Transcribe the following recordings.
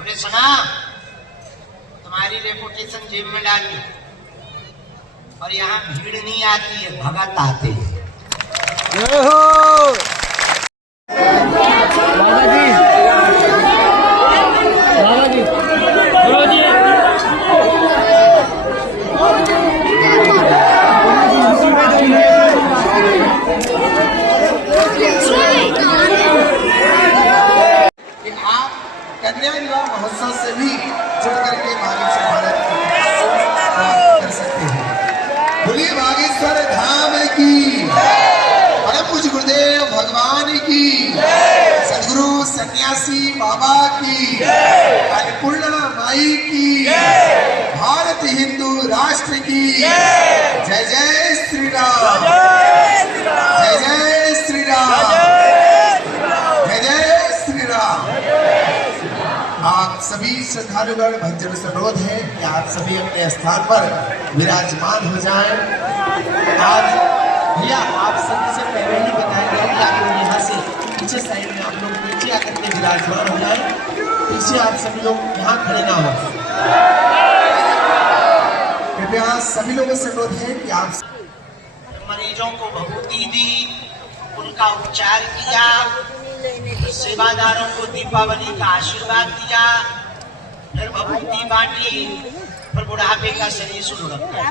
बोले सुना, तुम्हारी रेपुटेशन जेब में डाल दी और यहाँ भीड़ नहीं आती है, भगत आते हैं। कन्या विवाह महोत्सव से भी जुड़ करके बागेश्वर भारत प्राप्त कर सकते हैं। बोलिए बागेश्वर धाम की, परम पूज्य गुरुदेव भगवान की, सदगुरु सन्यासी बाबा की, अन्नपूर्णा माई की, भारत हिंदू राष्ट्र की जय जय श्री राम, जय जय श्री राम, जय जय श्री राम। आप सभी श्रद्धालुगण भक्तजन से अनुरोध है कि आप सभी अपने स्थान पर विराजमान हो जाएं। आज भैया आप सभी से पहले ही बताया गया कि आप लोग यहाँ से पीछे साइड में आप लोग नीचे आकर के विराजमान हो जाएं। पीछे आप सभी लोग यहाँ खड़े ना हो। कृपया सभी लोगों से अनुरोध है कि आप मरीजों को भभूति दी, उनका उपचार किया, सेवादारों को दीपावली का आशीर्वाद दिया, फिर भभूति बांटी, फिर बुढ़ापे का शरीर शुरू रखा।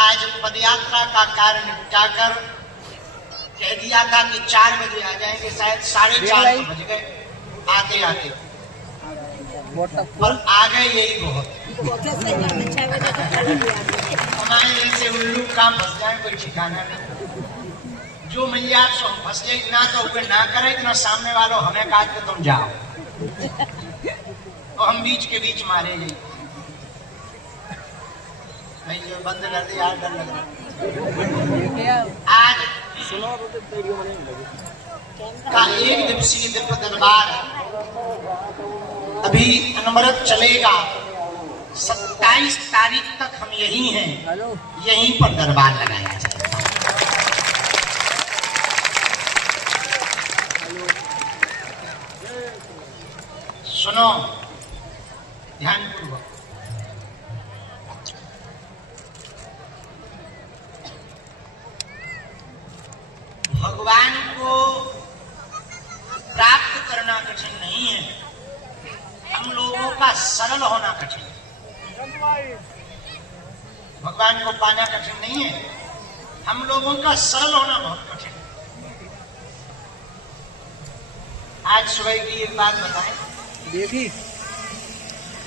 आज पदयात्रा का कार्य निपटाकर कह दिया था कि 4 बजे आ जाएंगे, शायद 4:30 बज गए आते आते, और आ गए यही बहुत। हमारे जैसे उल्लू काम फंस जाए कोई ठिकाना नहीं। जो मैया सो फंस जाए इतना तो ऊपर ना करे, इतना सामने वालों हमें काट के तुम जाओ तो हम बीच के बीच मारे गई। नहीं जो बंद कर दे यार, डर लग रहा। आज का 1 दिवसीय दिव्य दरबार अभी अनवरत चलेगा। 27 तारीख तक हम यही हैं, यहीं पर दरबार लगाया जाएगा। सुनो ध्यानपूर्वक, भगवान को प्राप्त करना कठिन नहीं है, हम लोगों का सरल होना कठिन है। भगवान को पाना कठिन नहीं है, हम लोगों का सरल होना बहुत कठिन है। आज सुबह की एक बात बताएं। देखी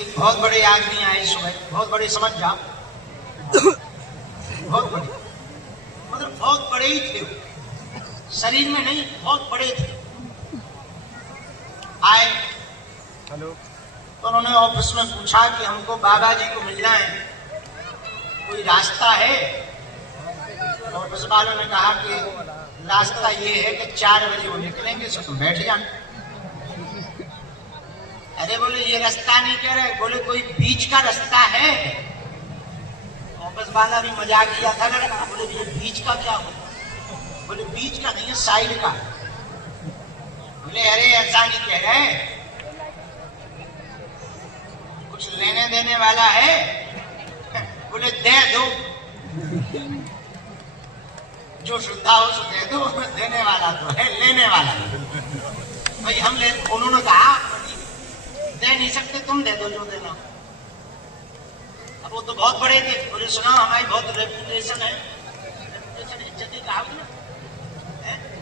एक बहुत बड़े आदमी आए सुबह, बहुत बड़े समझ जाओ, बहुत बड़े, मतलब बहुत बड़े ही थे, शरीर में नहीं, बहुत बड़े थे। आए तो उन्होंने ऑफिस में पूछा कि हमको बाबा जी को मिलना है, कोई रास्ता है? ऑफिस वालों ने कहा कि रास्ता ये है कि 4 बजे वो निकलेंगे, सो तुम बैठ जाना। अरे बोले ये रास्ता नहीं कह रहे, बोले कोई बीच का रास्ता है? ऑफिस वाला भी मजाक किया था लड़का, बोले ये बीच का क्या हो? बोले बीच का नहीं है, साइड का। बोले अरे ऐसा नहीं कह रहे, कुछ लेने देने वाला है? बोले दे दो, जो शुद्धा हो सो दे दो, देने वाला तो है, लेने वाला भाई हम ले। उन्होंने कहा दे नहीं सकते, तुम दे दो जो देना। अब वो तो बहुत बड़े थे, बोले सुना हमारी बहुत रेपुटेशन है, इज्जत कहा ना,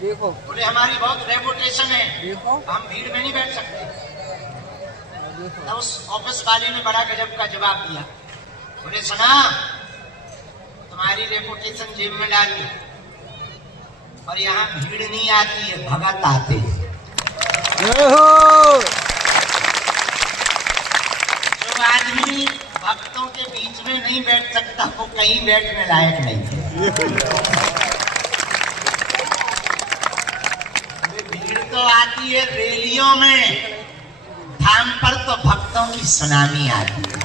देखो बोले हमारी बहुत रेपुटेशन है, हम भीड़ में नहीं बैठ सकते। तब उस ऑफिस वाले ने बड़ा गजब का जवाब दिया, बोले सुना, तुम्हारी रेपुटेशन जेब में डाल दी और यहाँ भीड़ नहीं आती है, भगत आते हैं। जो आदमी भक्तों के बीच में नहीं बैठ सकता वो कहीं बैठने लायक नहीं है। भीड़ तो आती है रैलियों में, धाम पर तो भक्तों की सुनामी आती है।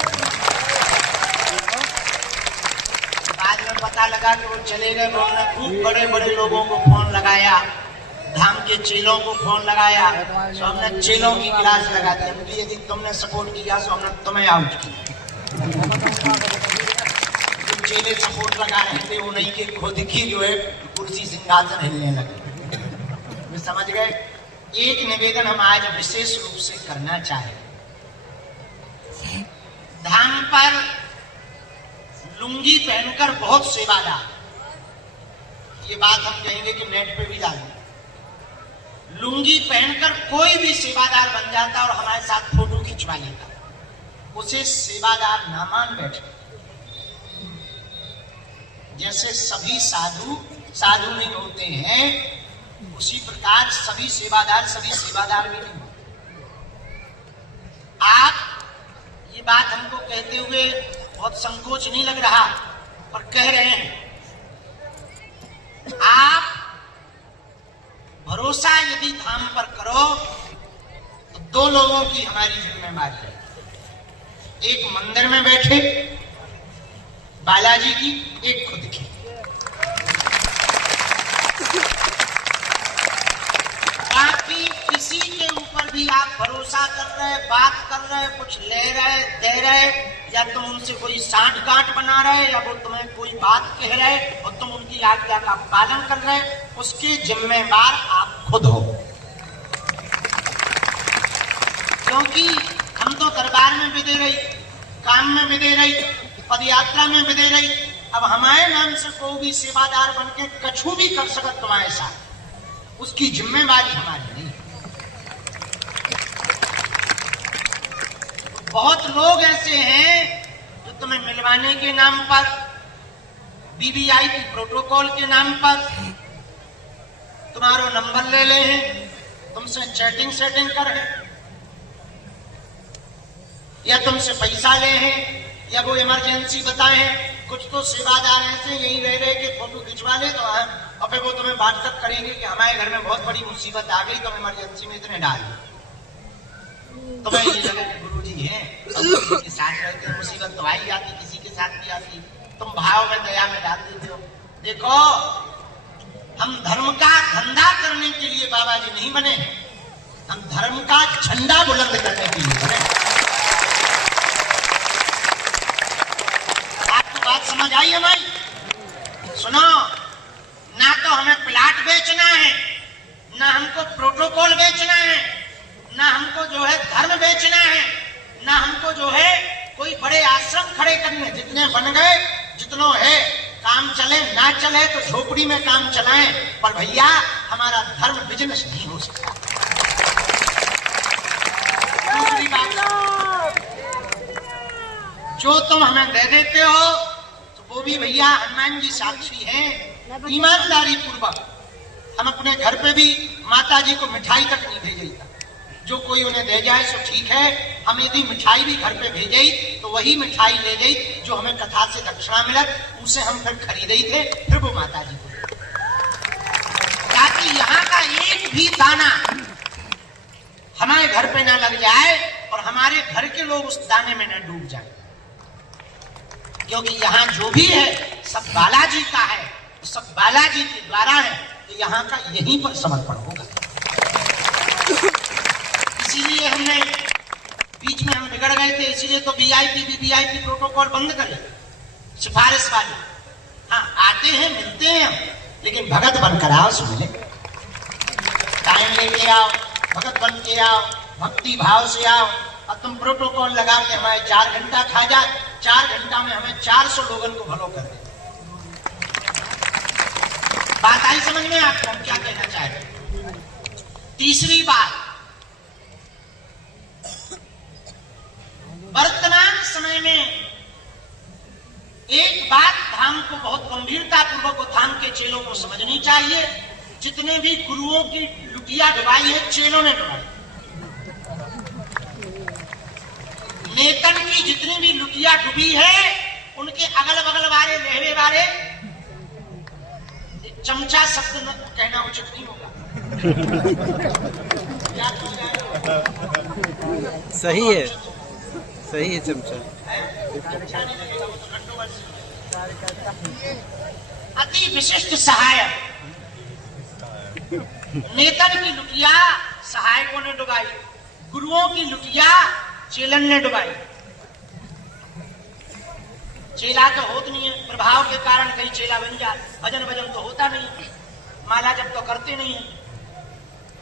बाद में पता लगा कि वो चले गए, उन्होंने खूब बड़े बड़े लोगों को फोन लगाया धाम के चेलों को फोन लगाया तो हमने चेलों की क्लास लगा दी। हमने यदि तुमने सपोर्ट किया तो हमने तुम्हें आउट किया। चेले सपोर्ट लगा रहे थे, उन्हीं के खुद की जो है कुर्सी सिंहासन हिलने लगे। समझ गए? एक निवेदन हम आज विशेष रूप से करना चाहे, धाम पर लुंगी पहनकर बहुत सेवादार, ये बात हम कहेंगे कि नेट पे भी डालेंगे, लुंगी पहनकर कोई भी सेवादार बन जाता और हमारे साथ फोटो खिंचवा लेता, उसे सेवादार ना मान बैठे। जैसे सभी साधु नहीं होते हैं, उसी प्रकार सभी सेवादार भी नहीं होते। आप ये बात हमको कहते हुए बहुत संकोच नहीं लग रहा, पर कह रहे हैं, आप भरोसा यदि धाम पर करो तो दो लोगों की हमारी जिम्मेदारी है। एक मंदिर में बैठे बालाजी की, एक खुद की। बाकी किसी के ऊपर भी आप भरोसा कर रहे, बात कर रहे, कुछ ले रहे, दे रहे, या तुम उनसे कोई साठ गांठ बना रहे, या वो तुम्हें कोई बात कह रहे और तुम उनकी आज्ञा का पालन कर रहे, उसके जिम्मेदार आप खुद हो। क्योंकि हम तो दरबार में विदे रही, काम में विदे रही, पदयात्रा में विदे रही, अब हमारे नाम से कोई भी सेवादार बन के कछु भी कर सकत तुम्हारे साथ, उसकी जिम्मेवारी हमारी नहीं। बहुत लोग ऐसे हैं जो तुम्हें मिलवाने के नाम पर, वीवीआईपी प्रोटोकॉल के नाम पर तुम्हारा नंबर ले ले हैं, तुमसे चैटिंग सेटिंग कर है, या तुमसे पैसा ले हैं, या वो इमरजेंसी बताए हैं। कुछ तो सेवादार ऐसे यही रह रहे कि फोटो खिंचवा ले तो अब वो तुम्हें व्हाट्सएप करेंगे कि हमारे घर में बहुत बड़ी मुसीबत आ गई तो हम इमरजेंसी में इतने डाल तुम्हें ये लगे गुरु जी है के साथ रहते, मुसीबत तो आई जाती, किसी के साथ भी आती, तुम भाव में दया में डाल देते हो। देखो, हम धर्म का धंधा करने के लिए बाबा जी नहीं बने, हम धर्म का झंडा बुलंद करने के लिए बने। आपको बात समझ आई हमारी? सुनो, ना तो हमें प्लाट बेचना है, ना हमको प्रोटोकॉल बेचना है, ना हमको जो है धर्म बेचना है, ना हमको जो है कोई बड़े आश्रम खड़े करने। जितने बन गए, जितनों है, काम चले ना चले तो झोपड़ी में काम चलाएं, पर भैया हमारा धर्म बिजनेस नहीं हो सकता। दूसरी बात, जो तुम हमें दे देते हो तो वो भी भैया हनुमान जी साक्षी हैं, ईमानदारी पूर्वक हम अपने घर पे भी माता जी को मिठाई तक नहीं भेजेगा। जो कोई उन्हें दे जाए सो ठीक है, हम यदि मिठाई भी घर पे भेजे तो वही मिठाई ले गई जो हमें कथा से दक्षिणा मिला, उसे हम फिर खरीदे ही थे, फिर वो माता जी को, ताकि यहाँ का एक भी दाना हमारे घर पे ना लग जाए और हमारे घर के लोग उस दाने में न डूब जाए। क्योंकि यहाँ जो भी है सब बालाजी का है, सब बालाजी के द्वारा है, तो यहाँ का यहीं पर समर्पण होगा। इसीलिए हमने बीच में हम बिगड़ गए थे, इसीलिए तो वीवीआईपी प्रोटोकॉल बंद करे, सिफारिश वाले। हाँ, आते हैं, मिलते हैं हम, लेकिन भगत बनकर आओ, सो मिले। टाइम लेके आओ, भगत बन के आओ, भक्ति भाव से आओ। और तुम प्रोटोकॉल लगा के हमारे 4 घंटा खा जाए, 4 घंटा में हमें 400 लोगों को भलो कर दे। बात आई समझ में आपको हम क्या कहना चाहते? तीसरी बात, वर्तमान समय में एक बात धाम को बहुत गंभीरता पूर्वक धाम के चेलों को समझनी चाहिए। जितने भी गुरुओं की लुटिया डुबाई है, चेलों ने डुबाई। नेतन की जितनी भी लुटिया डुबी है, उनके अगल बगल वाले रहने वाले, चमचा शब्द कहना उचित नहीं होगा। सही है, सही है चमचा। अति विशिष्ट सहायक नेतन की लुटिया सहायकों ने डुबाई, गुरुओं की लुटिया चेलन ने डुबाई। चेला तो होता नहीं है, प्रभाव के कारण कहीं चेला बन जाए, भजन भजन तो होता नहीं है, माला जब तो करते नहीं है,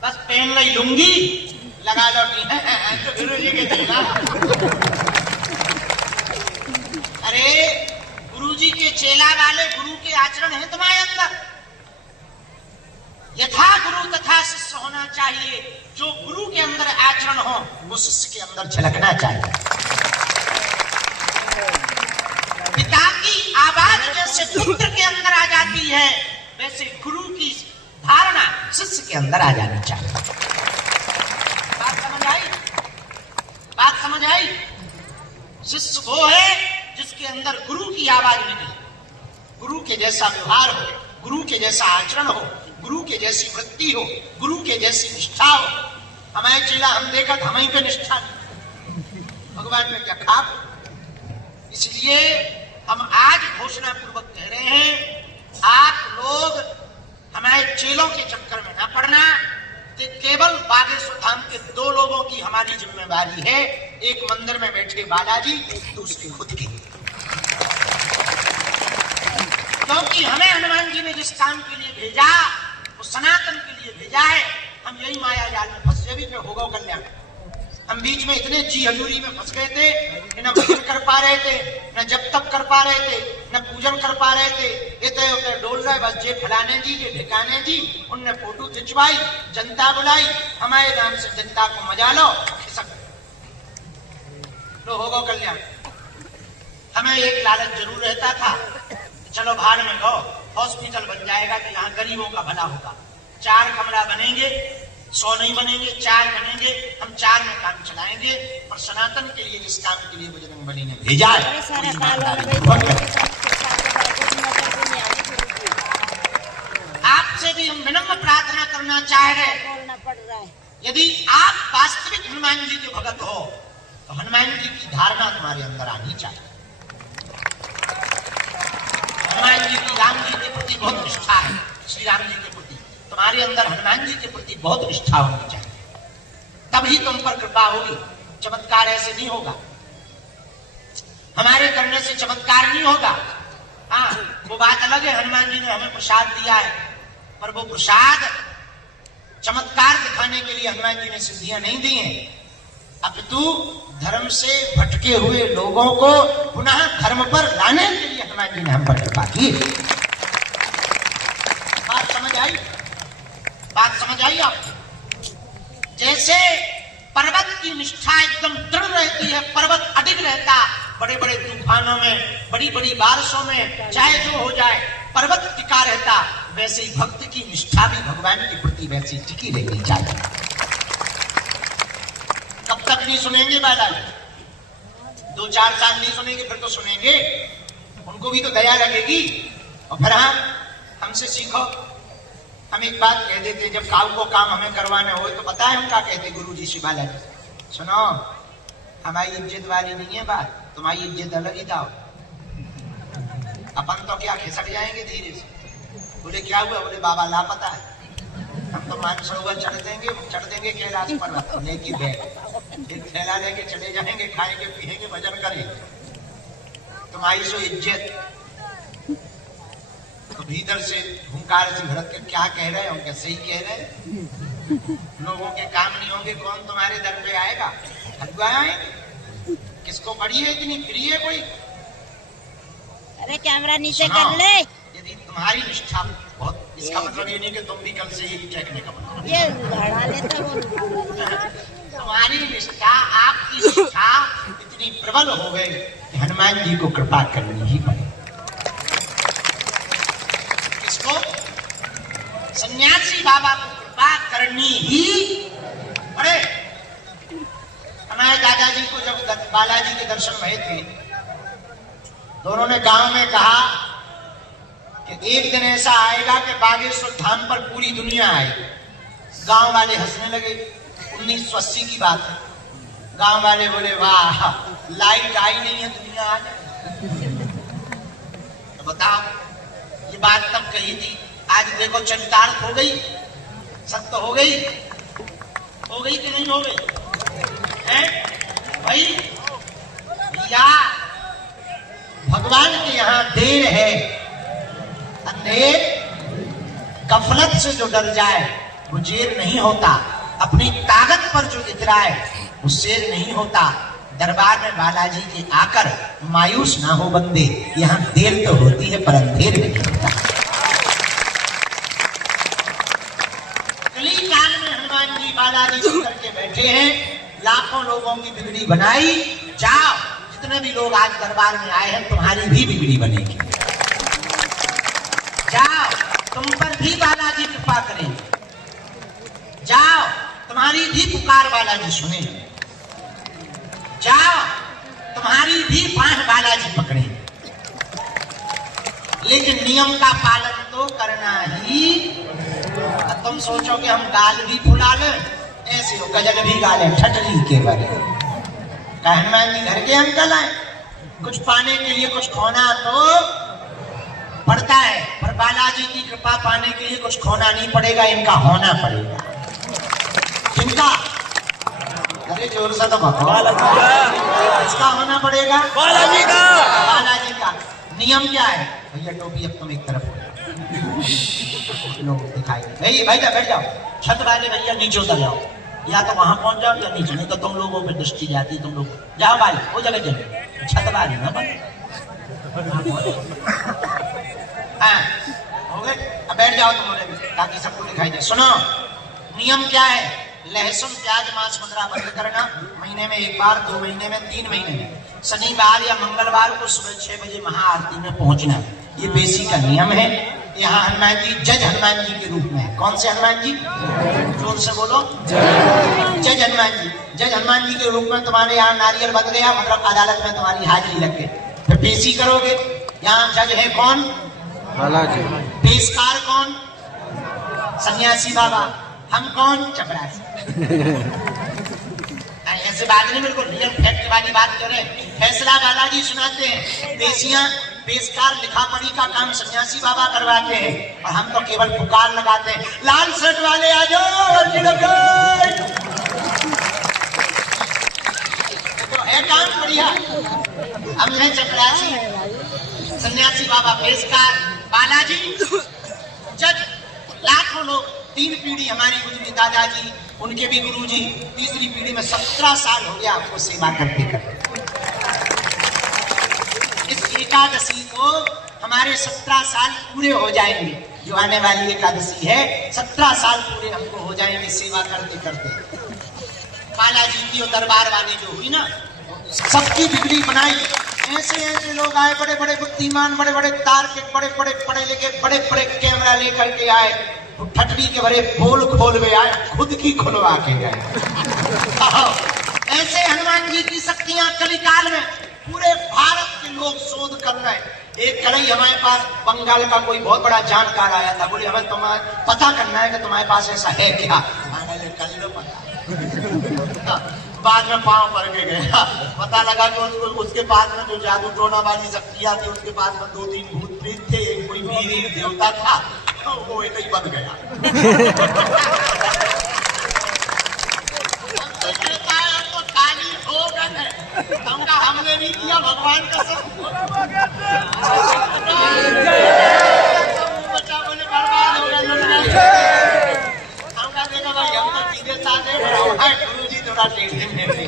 बस पहन ली लुंगी लगा लो तो गुरु जी के चेला। अरे गुरु जी के चेला वाले गुरु के आचरण है तुम्हारे अंदर। यथा गुरु तथा शिष्य होना चाहिए। जो गुरु के अंदर आचरण हो वो शिष्य के अंदर झलकना चाहिए। पिता की आवाज जैसे पुत्र के अंदर आ जाती है, वैसे गुरु की धारणा शिष्य के अंदर आ जानी चाहिए। बात समझ आई? बात समझ आई? शिष्य वो है जिसके अंदर गुरु की आवाज निकले, गुरु के जैसा व्यवहार हो, गुरु के जैसा आचरण हो, गुरु के जैसी वृत्ति हो, गुरु के जैसी निष्ठा हो। हमारे चेला हम देखा हमें पे निष्ठा नहीं, भगवान में क्या खाप। इसलिए हम आज घोषणा पूर्वक कह रहे हैं, आप लोग हमारे चेलों के चक्कर में ना पड़ना। कि केवल बागेश्वर धाम के 2 लोगों की हमारी जिम्मेवारी है, एक मंदिर में बैठे बालाजी, दूसरी खुद की। क्योंकि हमें हनुमान जी ने जिस काम के लिए भेजा वो सनातन के लिए भेजा है। हम यही माया जाल में फंस गए, फिर होगा कल्याण। हम बीच में इतने जी हजूरी में फंस गए थे कि न भजन कर पा रहे थे, न जप तप कर पा रहे थे, न पूजन कर पा रहे थे। इतने उतने डोल रहे, बस जे फलाने जी जे ढिकाने जी, उनने फोटो खिंचवाई, जनता बुलाई, हमारे नाम से जनता को मजा लो, खिसक लो, होगा कल्याण। हमें एक लालच जरूर रहता था, चलो भाड़ में गो हॉस्पिटल बन जाएगा कि यहाँ गरीबों का भला होगा। 4 कमरा बनेंगे, 100 नहीं बनेंगे, 4 बनेंगे, हम 4 में काम चलाएंगे। और सनातन के लिए जिस काम के लिए बजरंगबली ने भेजा है, आपसे भी हम विनम्र प्रार्थना करना चाह रहे, यदि आप वास्तविक हनुमान जी के भगत हो तो हनुमान जी की धारणा तुम्हारे अंदर आनी चाहिए। हनुमान जी की राम जी के प्रति बहुत निष्ठा है, श्री राम जी के प्रति तुम्हारे अंदर हनुमान जी के प्रति बहुत निष्ठा होनी चाहिए, तभी तुम पर कृपा होगी। चमत्कार ऐसे नहीं होगा, हमारे करने से चमत्कार नहीं होगा। हाँ, वो बात अलग है, हनुमान जी ने हमें प्रसाद दिया है, पर वो प्रसाद चमत्कार दिखाने के लिए हनुमान जी ने सिद्धियां नहीं दी हैं, अपितु धर्म से भटके हुए लोगों को पुनः धर्म पर लाने के लिए हनुमान जी ने हम पर कृपा की। बात समझ आई? बात समझ आई आपको? जैसे पर्वत की निष्ठा एकदम दृढ़ रहती है, पर्वत अडिग रहता, बड़े बड़े तूफानों में, बड़ी बड़ी बारिशों में, चाहे जो हो जाए पर्वत टिका रहता, वैसे ही भक्त की निष्ठा भी भगवान के प्रति वैसी टिकी रहनी चाहिए। कब तक नहीं सुनेंगे बालाजी? 2-4 साल नहीं सुनेंगे, फिर तो सुनेंगे, उनको भी तो दया लगेगी। और फिर हमसे सीखो। हम एक बात कह देते, जब काऊ को काम हमें करवाना हो तो पता है हम क्या कहते गुरुजी से बालाजी, सुनो हमारी इज्जत वाली नहीं है बात, तुम्हारी इज्जत अलग ही दाओ। अपन तो क्या खिसक जाएंगे धीरे से। बोले क्या हुआ? बोले बाबा लापता है। हम तो मानसरोवर चढ़ देंगे कैलाश पर्वत लेके बैग, एक थैला लेके चले जाएंगे, खाएंगे पिएंगे भजन करेंगे। तुम्हारी सो इज्जत। तो भीतर से हुंकार से भरत के क्या कह रहे होंगे? सही कह रहे। लोगों के काम नहीं होंगे, कौन तुम्हारे दर पे आएगा? किसको पड़ी है इतनी? फ्री है कोई? अरे कैमरा नीचे कर ले। यदि तुम्हारी निष्ठा बहुत, इसका मतलब ये नहीं कि तुम भी कल से ही टेकने का मतलब, ये बढ़ा लेता वो। तुम्हारी निष्ठा, आपकी निष्ठा इतनी प्रबल हो गई कि हनुमान जी को कृपा करनी ही पड़े। किसको? सन्यासी बाबा को कृपा करनी ही पड़े। हमारे दादाजी को जब बालाजी के दर्शन भये थे तो उन्होंने गांव में कहा कि एक दिन ऐसा आएगा कि बागेश्वर धाम पर पूरी दुनिया आएगी। गांव वाले हंसने लगे। 1980 की बात है। गांव वाले बोले वाह, लाइट आई नहीं है, दुनिया आ जाए। तो बताओ, ये बात तब कही थी, आज देखो चरितार्थ हो गई। सत्य हो गई कि नहीं हो गई हैं भाई? या भगवान के यहाँ देर है, अंधेर गफलत से जो डर जाए वो जेर नहीं होता, अपनी ताकत पर जो इतराए वो शेर नहीं होता। दरबार में बालाजी के आकर मायूस ना हो बंदे, यहाँ देर तो होती है पर अंधेर नहीं होता। कली काल में हनुमान जी बालाजी जी करके बैठे हैं, लाखों लोगों की बिगड़ी बनाई। जाओ, जितने भी लोग आज दरबार में आए हैं तुम्हारी भी बिगड़ी बनेगी। जाओ, तुम पर भी बालाजी कृपा करेंगे। जाओ, तुम्हारी भी पुकार बालाजी सुने। जाओ, तुम्हारी भी बाह बालाजी पकड़े। लेकिन नियम का पालन तो करना ही। तुम सोचो कि हम गाल भी फुला लें, ऐसे हो गजल भी गा लें ठटली के बारे। हनुमान जी घर के अंकल आए, कुछ पाने के लिए कुछ खोना तो पड़ता है, पर बालाजी की कृपा पाने के लिए कुछ खोना नहीं पड़ेगा, इनका होना पड़ेगा। इनका अरे जोर से तो इसका होना पड़ेगा बालाजी का। बालाजी का नियम क्या है भैया? टोपी अब तुम एक तरफ हो लोग दिखाई भैया बैठ जाओ, छत वाले भैया नीचे उतर जाओ, या तो वहां पहुंच जाओ या नीचे, नहीं तो तुम लोगों पे दृष्टि जाती। तुम लोग जाओ भाई वो जगह चले, छत वाली ना बन। हाँ हो गए, अब बैठ जाओ तुम ताकि सबको दिखाई दे। सुनो नियम क्या है? लहसुन प्याज मांस मुद्रा बंद करना, महीने में 1 बार, 2 महीने में, 3 महीने में, शनिवार या मंगलवार को सुबह 6 बजे महाआरती में पहुंचना। ये बेसी का नियम है। यहाँ हनुमान जी जज हनुमान जी के रूप में है। कौन से हनुमान जी? जोर से बोलो, जज हनुमान जी। जज हनुमान जी के रूप में तुम्हारे यहाँ नारियल बन गया, मतलब अदालत में तुम्हारी हाजिरी लग गई, फिर पेशी करोगे। यहाँ जज है कौन? बालाजी। पेशकार कौन? सन्यासी बाबा। हम कौन? चपरासी। ऐसे बात नहीं, बिल्कुल रियल फैक्ट वाली बात करें। फैसला बालाजी सुनाते हैं, पेशियां पेशकार लिखा पढ़ी का काम सन्यासी बाबा करवाते हैं, और हम तो केवल पुकार लगाते हैं, लाल शर्ट वाले आ जाओ। तो है काम बढ़िया। हम है चपरासी, सन्यासी बाबा पेशकार, बालाजी जज। लाखों लोग, 3 पीढ़ी हमारी गुजरी, दादाजी, उनके भी गुरुजी, तीसरी पीढ़ी में 17 साल हो गया आपको सेवा करते करते। इस एकादशी को हमारे 17 साल पूरे हो जाएंगे, जो आने वाली एकादशी है 17 साल पूरे हमको हो जाएंगे सेवा करते करते। बालाजी की और दरबार वाली जो हुई ना, सबकी बिगड़ी बनाई। ऐसे ऐसे लोग आए, बड़े बड़े बुद्धिमान, बड़े बड़े तार्किक, बड़े बड़े पढ़े लिखे, बड़े बड़े कैमरा लेकर के आए, ठटड़ी के बड़े पोल खोल गए आए, खुद की खुलवा के गए। ऐसे हनुमान जी की शक्तियां कलिकाल में पूरे भारत के लोग शोध कर रहे हैं। एक कड़ई हमारे पास बंगाल का कोई बहुत बड़ा जानकार आया था, बोले हमें तुम्हारा पता करना है कि तुम्हारे पास ऐसा है क्या। कर लो पता। बाद में पांव पड़ के गया, पता लगा कि उसके पास में जो जादू टोना वाली शक्तियां थी, उसके पास में 2-3 भूत प्रेत थे, एक कोई वीर देवता था, तो वो एक ही बन गया। तो खाली हो गए, हमने नहीं किया, भगवान का सब बच्चा बोले बर्बाद हो गया। हमका देखा भाई, हम तो सीधे साधे गुरु जी थोड़ा टेढ़े मेढ़े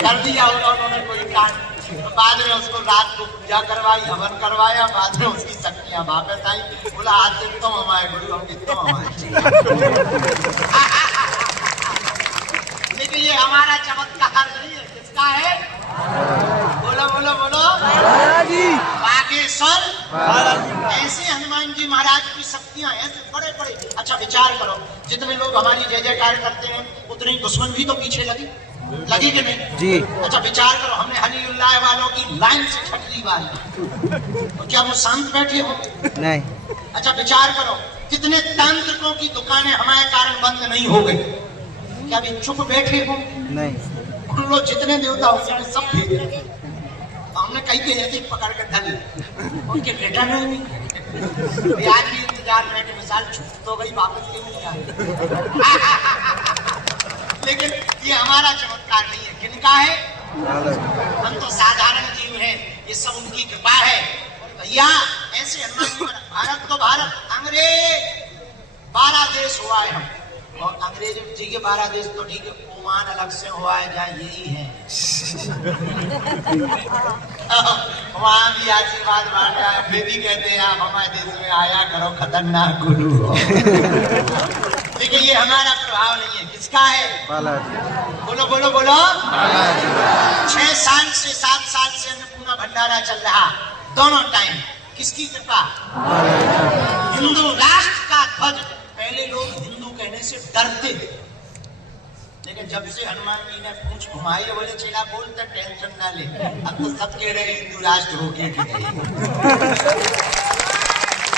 कर दिया उन्होंने कोई काम। बाद में उसको रात को पूजा करवाई, हवन करवाया, बाद में उसकी शक्तियां वापस आई। बोला आज से तुम हमारे गुरु, हम तुम हमारे। लेकिन ये हमारा चमत्कार नहीं है, किसका है? बोलो बोलो बोलो, बागेश्वर। ऐसे हनुमान जी महाराज की शक्तियां ऐसे बड़े बड़े। अच्छा विचार करो, जितने लोग हमारी जय जयकार करते हैं, उतने दुश्मन भी तो पीछे लगी कि नहीं जी? अच्छा विचार करो, हमने हलीउल्लाह वालों की लाइन से छटली वाली, तो क्या वो शांत बैठे हो? नहीं। अच्छा विचार करो, कितने तांत्रिकों की दुकानें हमारे कारण बंद नहीं हो गई, क्या भी चुप बैठे हो? नहीं। उन लोग जितने देवता होंगे सब भेज रहे, हमने कई के ऐसे पकड़ के धल, उनके बेटा नहीं आज भी 4 मिनट मिसाल छूट तो गई, वापस क्यों नहीं आई? लेकिन ये हमारा चमत्कार नहीं है, किनका है? हम तो साधारण जीव हैं, ये सब उनकी कृपा है। भैया ऐसे हनुमान जी भारत तो भारत, अंग्रेज 12 देश हुआ है हम, और अंग्रेज जी के 12 देश तो ठीक है, ओमान अलग से हुआ है जहाँ यही है। वहाँ भी आशीर्वाद बांटा है, वे भी कहते हैं आप हमारे देश में आया करो, खतरनाक गुरु हो। लेकिन ये हमारा प्रभाव नहीं है, किसका है? बोलो बोलो बोलो। 6 साल से 7 साल से अन्नपूर्णा भंडारा चल रहा, दोनों टाइम किसकी कृपा? हिंदू राष्ट्र का ध्वज। पहले लोग हिंदू कहने से डरते थे, लेकिन जब से हनुमान जी ने पूछ घुमाई, बोले चेला बोलते टेंशन ना ले, अब तो सब कह रहे हिंदू राष्ट्र होके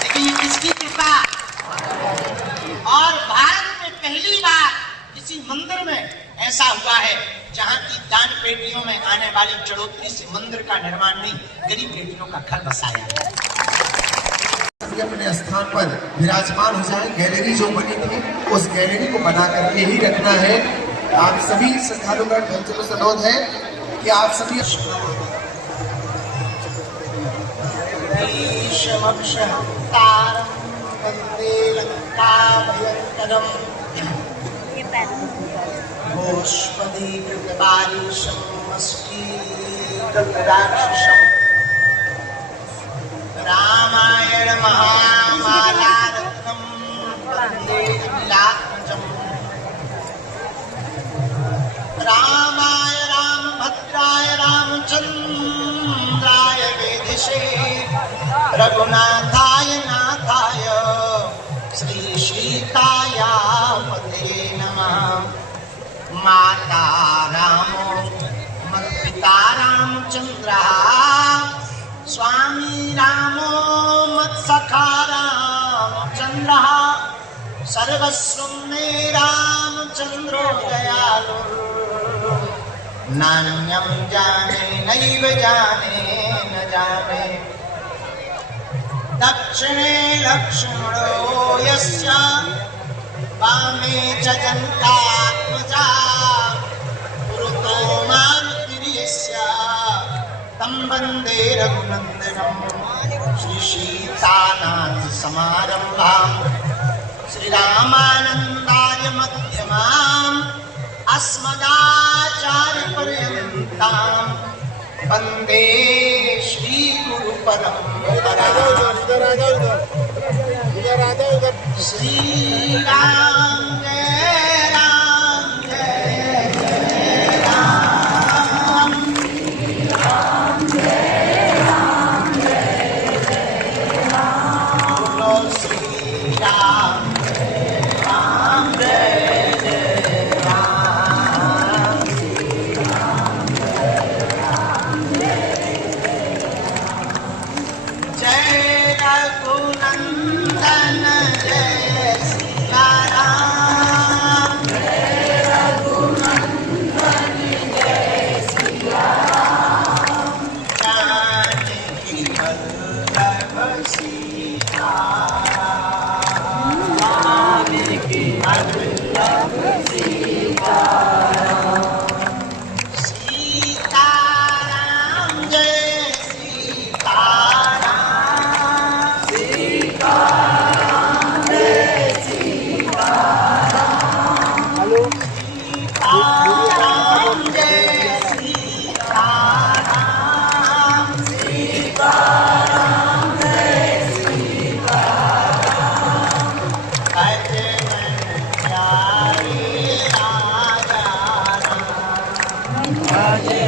लेकिन ये किसकी कृपा? और भारत में पहली बार किसी मंदिर में ऐसा हुआ है जहाँ की दान पेटियों में आने वाली चढ़ोतरी से मंदिर का निर्माण नहीं, गरीब बेटियों का घर बसाया गया। अपने स्थान पर विराजमान हो जाए। गैलरी जो बनी थी उस गैलरी को बना करके ही रखना है। आप सभी श्रद्धालुओं का भक्तों से अनुरोध है कि आप सभी रामायण महामाला रत्नम वन्दे अखिलात्मजम्। रामाय रामभद्राय रामचन्द्राय वेदिषे रघुनाथाय नाथाय श्रीसीतायापते नमः। माता रामो मत्पिता रामचन्द्रः, स्वामी रामो मत्सखा रामचन्द्रः, सर्वस्वं मे रामचन्द्रो दयालु। नान्यं जाने नैव जाने न जाने, दक्षिणे लक्ष्मणो यस्य, वामे च जनकात्मजा, पुरतो मारुतिर्यस्य, तं वन्दे रघुनन्दनं। श्रीसीतानाथ समारम्भाम् श्रीरामानन्दार्य मध्यमाम् अस्मदाचार्यपर्यन्ताम् वन्दे श्रीगुरुपरम्पराम्। श्रीराम जय राम जय राम, बोलो श्रीराम राम जय राम। जय रघुनंदन जय सिया राम, जानकी वल्लभ सीता, जानकी वल्लभ सीता राम जय सीताराम, सीताराम जय सीताराम, सीताराम जय सीताराम, सीताराम जय सीताराम। अजय प्यारे राजा राम, अजय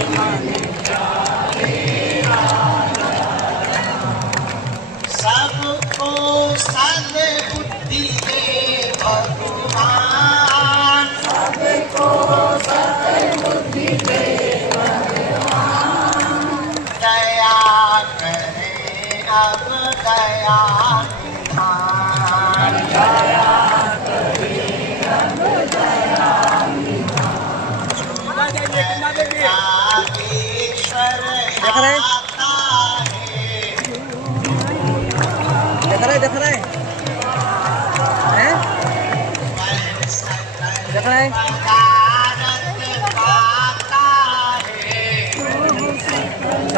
सबको सद्बुद्धि दे भगवान, सबको सद्बुद्धि दे भगवान। दया करें अब दया निधान, दया करें अब दया निधान। नागेश्वर आता है, देख रहे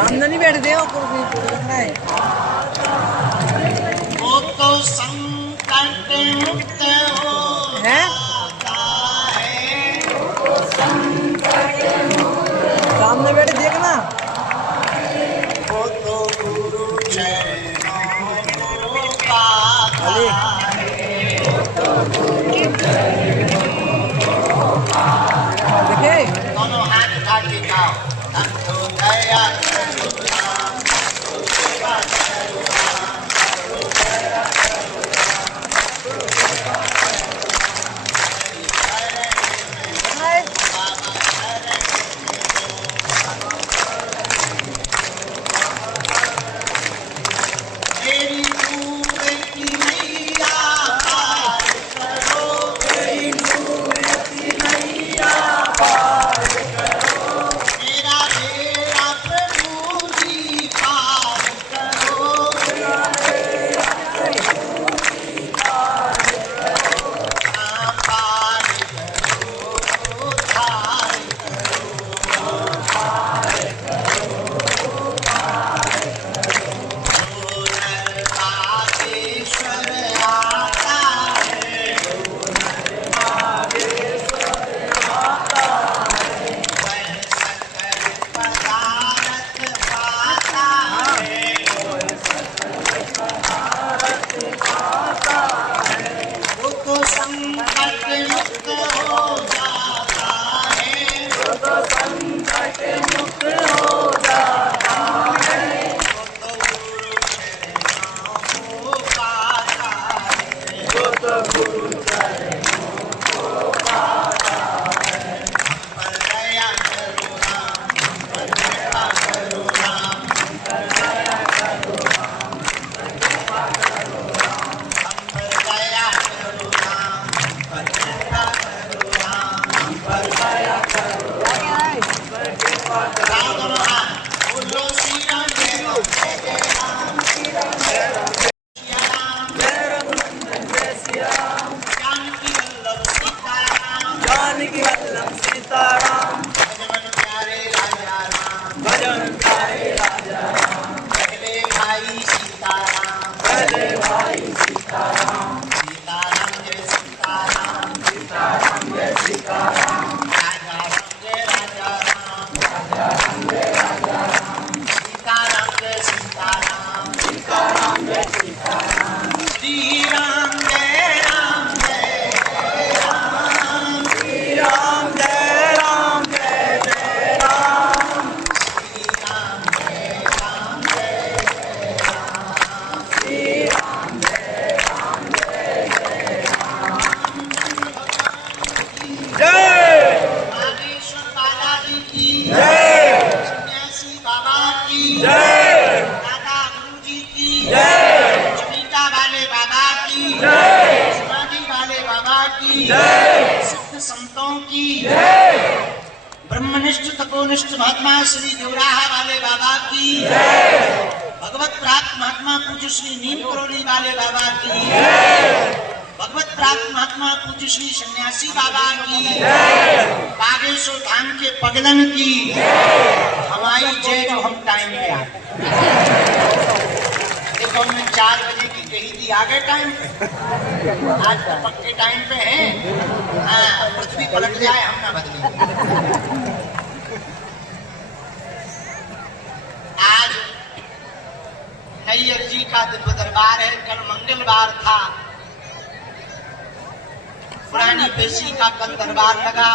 सामने नहीं बैठ गए कुर्सी पर रखना है। वो तो संकट मुक्त हो हैं? जाता है। सामने बैठ देखना। वो तो गुरु चरणों को पाता है। देखे दोनों हाथ उठा के गाओ। हम तो दया करो राम, तो सेवा करो राम, तो दया करो राम, तो सेवा करो राम। है? बाबा शरण मेरी दूर की मैया पार करो, मेरी दूर की मैया पार करो। मेरा बेड़ा प्रभु जी पार करो, मेरा बेड़ा प्रभु जी पार करो। हाँ, पार करो, धार करो, पार करो, पार करो। जो नरकाधीश्वर आता है, वह सकल पदार्थ पाता है। वो तो संकट मुक्त हो जाता है, वो तो संकट मुक्त हो जाता है। वो तो गुरु चरणों को पाता है, वो तो गुरु चरणों को पाता है। हम पर दया करो राम, हम पर कृपा करो राम, हम पर दया करो राम, हम पर कृपा करो राम। हम पर दया करो राम, हम पर कृपा करो राम, हम पर दया करो राम, हम पर कृपा करो राम। दोनों हाथ बोलो श्री राम जय राम, जय जय राम, श्री राम जय राम, सिया राम, जय रघुनंदन जय सिया राम, जानकी वल्लभ सीताराम, जानकी वल्लभ सीताराम। भजन प्यारे राजा राम, भजन प्यारे राजा राम। भजले भाई सीताराम, भजले भाई सीताराम, सीताराम जय सीताराम, सीताराम जय सीताराम। राजा राम जय राजा राम, राजा राम जय राजा राम। सीताराम जय सीताराम, सीताराम जय सीताराम। श्री राम जय राम, जय जय राम। श्री राम जय राम, जय जय राम। श्री राम जय राम, जय जय राम। श्री राम जय राम, जय जय राम। जय नागेश्वर बालाजी की जय, सन्यासी बाबा की जय, दादा गुरु जी की जय, चमीता वाले बाबा की जय, समाधि वाले बाबा की जय, सिद्ध संतों की जय, ब्रह्मनिष्ठ तपोनिष्ठ महात्मा श्री देवराहा वाले बाबा की जय, भगवत प्राप्त महात्मा पूज्य श्री नीम करोली वाले बाबा की जय, भगवत प्राप्त महात्मा पूज्य श्री सन्यासी बाबा की जय, बागेश्वर धाम के पगलन की जय। हमारी जय जो हम टाइम पे आए। देखो हमने 4 बजे की कही थी, आ गए टाइम पे। आज तो पक्के टाइम पे हैं। हाँ, पृथ्वी पलट जाए हम ना बदले। आज नैयर जी का दिव्य दरबार है। कल मंगलवार था, पुरानी पेशी का कल दरबार लगा।